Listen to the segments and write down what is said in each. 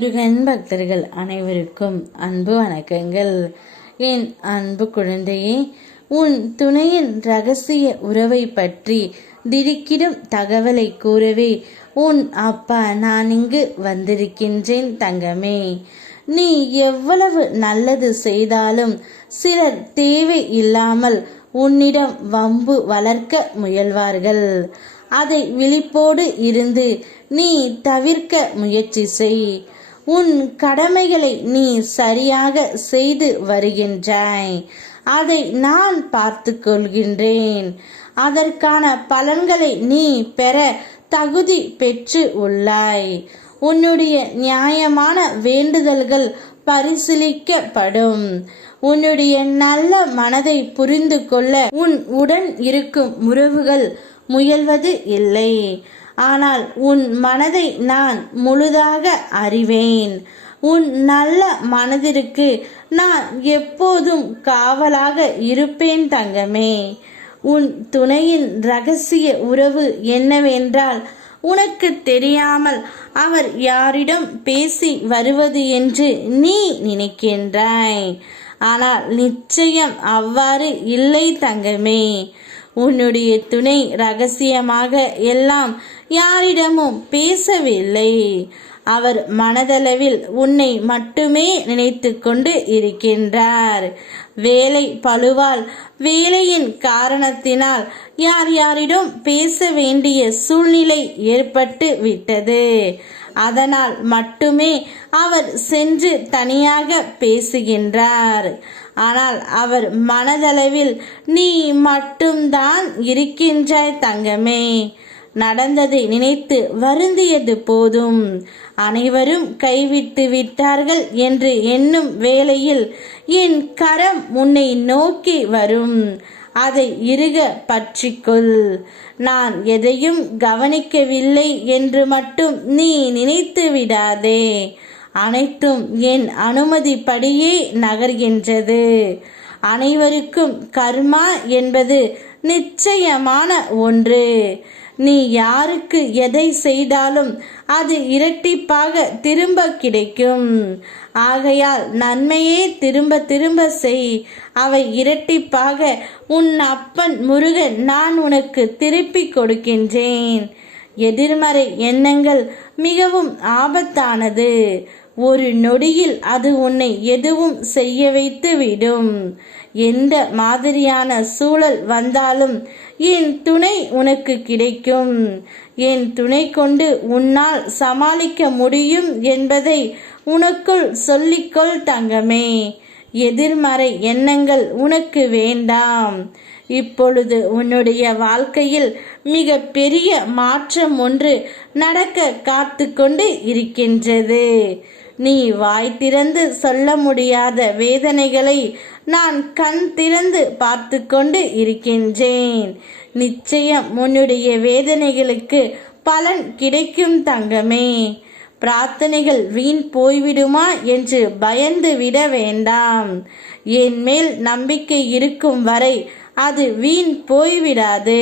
முருகன் பக்தர்கள் அனைவருக்கும் அன்பு வணக்கங்கள். என் அன்பு குழந்தையே உன் துணையின் ரகசிய உறவை பற்றி திடுக்கிடும் தகவலை கூறவே உன் அப்பா நான் இங்கு வந்திருக்கின்றேன் தங்கமே. நீ எவ்வளவு நல்லது செய்தாலும் சிலர் தேவை இல்லாமல் உன்னிடம் வம்பு வளர்க்க முயல்வார்கள். அதை விழிப்போடு இருந்து நீ தவிர்க்க முயற்சி செய். உன் கடமைகளை நீ சரியாக செய்து வருகின்றாய். அதை நான் பார்த்து கொள்கின்றேன். அதற்கான பலன்களை நீ பெற தகுதி பெற்று உள்ளாய். உன்னுடைய நியாயமான வேண்டுதல்கள் பரிசீலிக்கப்படும். உன்னுடைய நல்ல மனதை புரிந்து கொள்ள உன் உடன் இருக்கும் உறவுகள் முயல்வது இல்லை. ஆனால் உன் மனதை நான் முழுதாக அறிவேன். உன் நல்ல மனதிற்கு நான் எப்போதும் காவலாக இருப்பேன் தங்கமே. உன் துணையின் ரகசிய உறவு என்னவென்றால் உனக்கு தெரியாமல் அவர் யாரிடம் பேசி வருவது என்று நீ நினைக்கின்றாய். ஆனால் நிச்சயம் அவ்வாறு இல்லை தங்கமே. உன்னுடைய துணை ரகசியமாக எல்லாம் யாரிடமும் பேசவில்லை. அவர் மனதளவில் உன்னை மட்டுமே நினைத்து கொண்டு இருக்கின்றார். வேலை பழுவால் வேலையின் காரணத்தினால் யார் யாரிடம் பேச வேண்டிய சூழ்நிலை ஏற்பட்டு விட்டது. அதனால் மட்டுமே அவர் சென்று தனியாக பேசுகின்றார். ஆனால் அவர் மனதளவில் நீ மட்டும்தான் இருக்கின்றாய் தங்கமே. நடந்ததை நினைத்து வருந்தியது போதும். அனைவரும் கைவிட்டு விட்டார்கள் என்று எண்ணும் வேளையில் என் கரம் உன்னை நோக்கி வரும். அதை இருக பற்றிக்கொள். நான் எதையும் கவனிக்கவில்லை என்று மட்டும் நீ நினைத்து விடாதே. அனைத்தும் என் அனுமதிப்படியே நகர்கின்றது. அனைவருக்கும் கர்மா என்பது நிச்சயமான ஒன்று. நீ யாருக்கு எதை செய்தாலும் அது இரட்டிப்பாக திரும்ப கிடைக்கும். ஆகையால் நன்மையே திரும்ப திரும்ப செய். அவை இரட்டிப்பாக உன் அப்பன் முருகன் நான் உனக்கு திருப்பி கொடுக்கின்றேன். எதிர்மறை எண்ணங்கள் மிகவும் ஆபத்தானது. ஒரு நொடியில் அது உன்னை எதுவும் செய்ய வைத்து விடும். எந்த மாதிரியான சூழல் வந்தாலும் என் துணை உனக்கு கிடைக்கும். என் துணை கொண்டு உன்னால் சமாளிக்க முடியும் என்பதை உனக்குள் சொல்லிக்கொள் தங்கமே. எதிர்மறை எண்ணங்கள் உனக்கு வேண்டாம். இப்பொழுது உன்னுடைய வாழ்க்கையில் மிக பெரிய மாற்றம் ஒன்று நடக்க காத்து கொண்டு இருக்கின்றது. நீ வாய் திறந்து சொல்ல முடியாத வேதனைகளை நான் கண் திறந்து பார்த்து கொண்டு இருக்கின்றேன். நிச்சயம் உன்னுடைய வேதனைகளுக்கு பலன் கிடைக்கும் தங்கமே. பிரார்த்தனைகள் வீண் போய்விடுமா என்று பயந்து விட வேண்டாம். என் மேல் நம்பிக்கை இருக்கும் வரை அது வீண் போய்விடாது.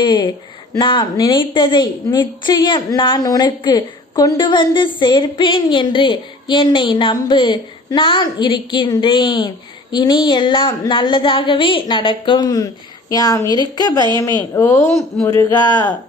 நாம் நினைத்ததை நிச்சயம் நான் உனக்கு கொண்டு வந்து சேர்ப்பேன் என்று என்னை நம்பு. நான் இருக்கின்றேன். இனி எல்லாம் நல்லதாகவே நடக்கும். யாம் இருக்க பயமே. ஓம் முருகா.